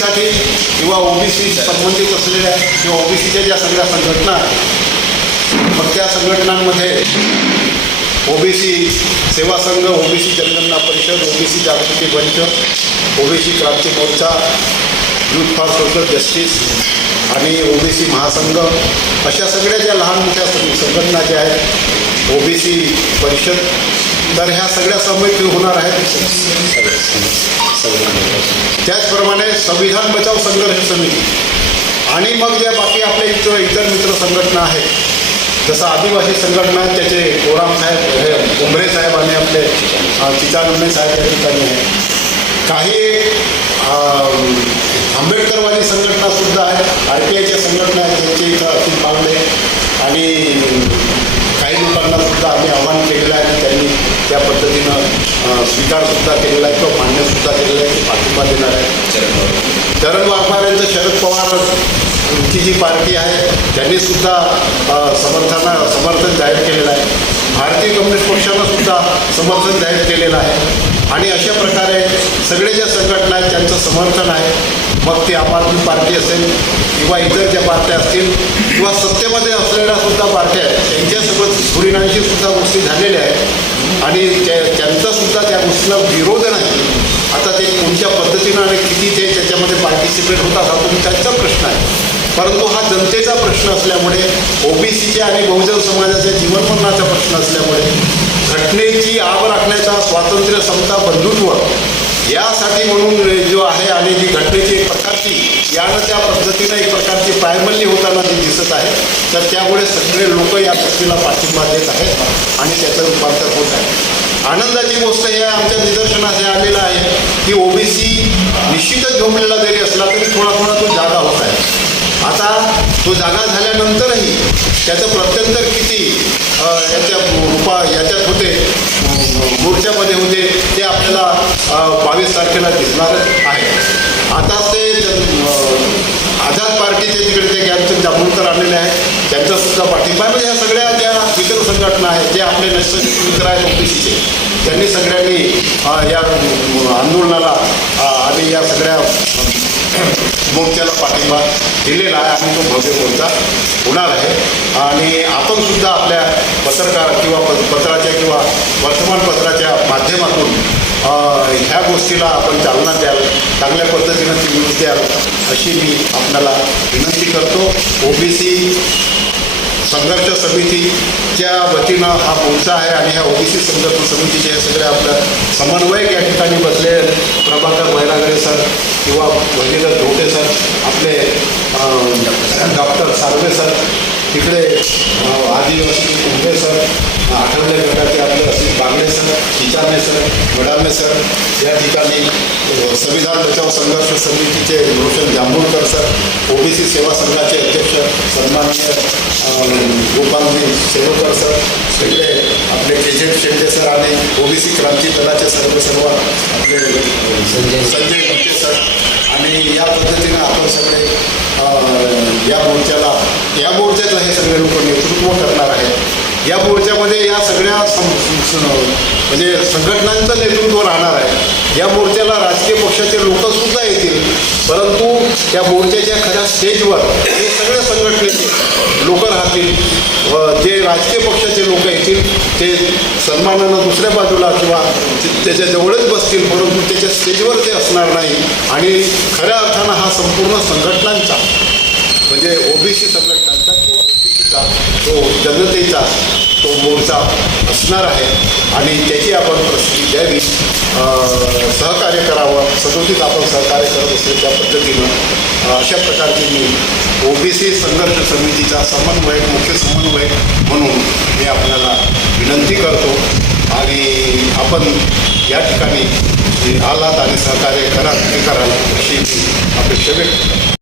ओबीसीसाठी किंवा ओबीसी संबंधित असलेल्या किंवा ओबीसीच्या ज्या सगळ्या संघटना आहेत, मग त्या संघटनांमध्ये ओबीसी सेवा संघ, ओबीसी जनगणना परिषद, ओबीसी जागृती मंच, OBC Kranti Morcha, youth for social justice आणि ओबीसी महासंघ, अशा सगळ्या ज्या लहान मोठ्या संघटना ज्या आहेत, ओबीसी परिषद, तर ह्या सगळ्या समवेत होणार आहेत. त्याचप्रमाणे संविधान बचाव संघर्ष समिती आणि मग ज्या बाकी आपल्या इतर मित्र संघटना आहेत, जसं आदिवासी संघटना आहेत, त्याचे कोराम साहेब, हे उमरे साहेब आणि आपले चिचानुमे साहेब या ठिकाणी आहेत. काही आंबेडकरवादी संघटनासुद्धा आहेत, RPIच्या संघटना आहेत, त्यांचे इथं अतुल पावले आणि काही लोकांनासुद्धा आम्ही आव्हान केलेलं आहे आणि त्यांनी त्या पद्धतीनं स्वीकारसुद्धा केलेला आहे किंवा मान्यसुद्धा केलेलं आहे की पाठिंबा देणार आहे. चरण वाघमारेंचं शरद पवारची जी पार्टी आहे त्यांनीसुद्धा समर्थन जाहीर केलेलं आहे. भारतीय कम्युनिस्ट पक्षानं सुद्धा समर्थन जाहीर केलेलं आहे. आणि अशा प्रकारे सगळे ज्या संघटना आहेत त्यांचं समर्थन आहे. मग ती आम आदमी पार्टी असेल किंवा इतर ज्या पार्ट्या असतील किंवा सत्तेमध्ये असलेल्या सुद्धा पार्ट्या आहेत, त्यांच्यासोबत धुरीणांशी सुद्धा गोष्टी झालेल्या आहेत आणि त्यांचासुद्धा त्या गोष्टीला विरोध नाही. आता ते कोणत्या पद्धतीनं आणि किती ते त्याच्यामध्ये पार्टिसिपेट होतात हा त्यांचा प्रश्न आहे, परंतु हा जनतेचा प्रश्न असल्यामुळे, ओबीसीच्या आणि बहुजन समाजाच्या जीवनमरणाचा प्रश्न असल्यामुळे, घटनेची आब राखण्याचा स्वातंत्र्य, समता, बंधुत्व यासाठी म्हणून जो आहे आणि जी घटनेची एक प्रकारची यानं त्या पद्धतीनं एक प्रकारची पायमल्ली होताना जी दिसत आहे, तर त्यामुळे सगळे लोक या गोष्टीला पाठिंबा देत आहेत आणि त्याचं रूपांतर होत आहे. आनंदाची गोष्ट हे आमच्या निदर्शनास हे आलेलं आहे की ओबीसी निश्चितच झोंबलेला जरी असला तरी थोडा थोडा तो जागा होत आहे. आता तो जागा झाल्यानंतरही त्याचं प्रत्यंतर किती याच्यात होते, मोर्चामध्ये होते, ते आपल्याला 22 तारखेला दिसणारच आहे. आता ते आझाद पार्टीचे तिकडे ते ज्ञानचंद जांभूळकर आलेले आहेत, त्यांचासुद्धा पाठिंबा आहे. म्हणजे ह्या सगळ्या ज्या इतर संघटना आहेत, जे आपले नैसर्गिक मित्र आहेत ओबीसीचे, त्यांनी सगळ्यांनी या आंदोलनाला आणि या सगळ्या मोर्चाला पाठिंबा दिलेला आहे आणि तो भव्य मोर्चा होणार आहे. आणि आपण सुद्धा आपल्या पत्रकार किंवा पत्राच्या किंवा वर्तमानपत्राच्या माध्यमातून ह्या गोष्टीला आपण चालना द्याल, चांगल्या पद्धतीनं ती न्यूज द्याल अशी मी आपल्याला विनंती करतो. ओबीसी संघर्ष समितीच्या वतीनं हा मोर्चा आहे आणि ह्या ओबीसी संघर्ष समितीचे हे सगळे आपलं समन्वयक या ठिकाणी बसले, प्रभाकर बैरागडे सर किंवा भगीरथ धोटे सर, आपले डॉक्टर सार्वे सर, तिकडे आदिवासी कुंभे सर, आठवले गटाचे आपले Asit Bagade sir, Chicharne sir, Wadame sir, या ठिकाणी संविधान बचाव संघर्ष समितीचे रोशन जांभूळकर सर, ओबीसी सेवा संघाचे अध्यक्ष सन्माननीय गोपालजी सेवकर सर, सगळे आपले KZ शेंडे सर आणि ओबीसी क्रांती दलाचे सर्व आपले संजय गुप्ते सर, आणि या पद्धतीनं आपण सगळे या मोर्चाचं हे सगळे लोक नेतृत्व करणार आहेत. या मोर्चामध्ये या सगळ्या म्हणजे संघटनांचं नेतृत्व राहणार आहे. या मोर्चाला राजकीय पक्षाचे लोकसुद्धा येतील, परंतु त्या मोर्चाच्या खऱ्या स्टेजवर हे सगळे संघटनेचे लोक राहतील. जे राजकीय पक्षाचे लोक येतील ते सन्मानानं दुसऱ्या बाजूला किंवा त्याच्या जवळच बसतील, परंतु त्याच्या स्टेजवर ते असणार नाही. आणि खऱ्या अर्थानं हा संपूर्ण संघटनांचा म्हणजे ओबीसी संघटनांचा किंवा ओबीसीचा तो जनतेचा तो मोर्चा असणार आहे आणि त्याची आपण प्रसिद्धी द्यावी, सहकार्य करावं. सदोदित आपण सहकार्य करत असले त्या पद्धतीनं अशा प्रकारची मी ओबीसी संघर्ष समितीचा समन्वयक, मुख्य समन्वयक म्हणून मी आपल्याला विनंती करतो आणि आपण या ठिकाणी आलात आणि सहकार्य कराल अशी अपेक्षा व्यक्त करतो.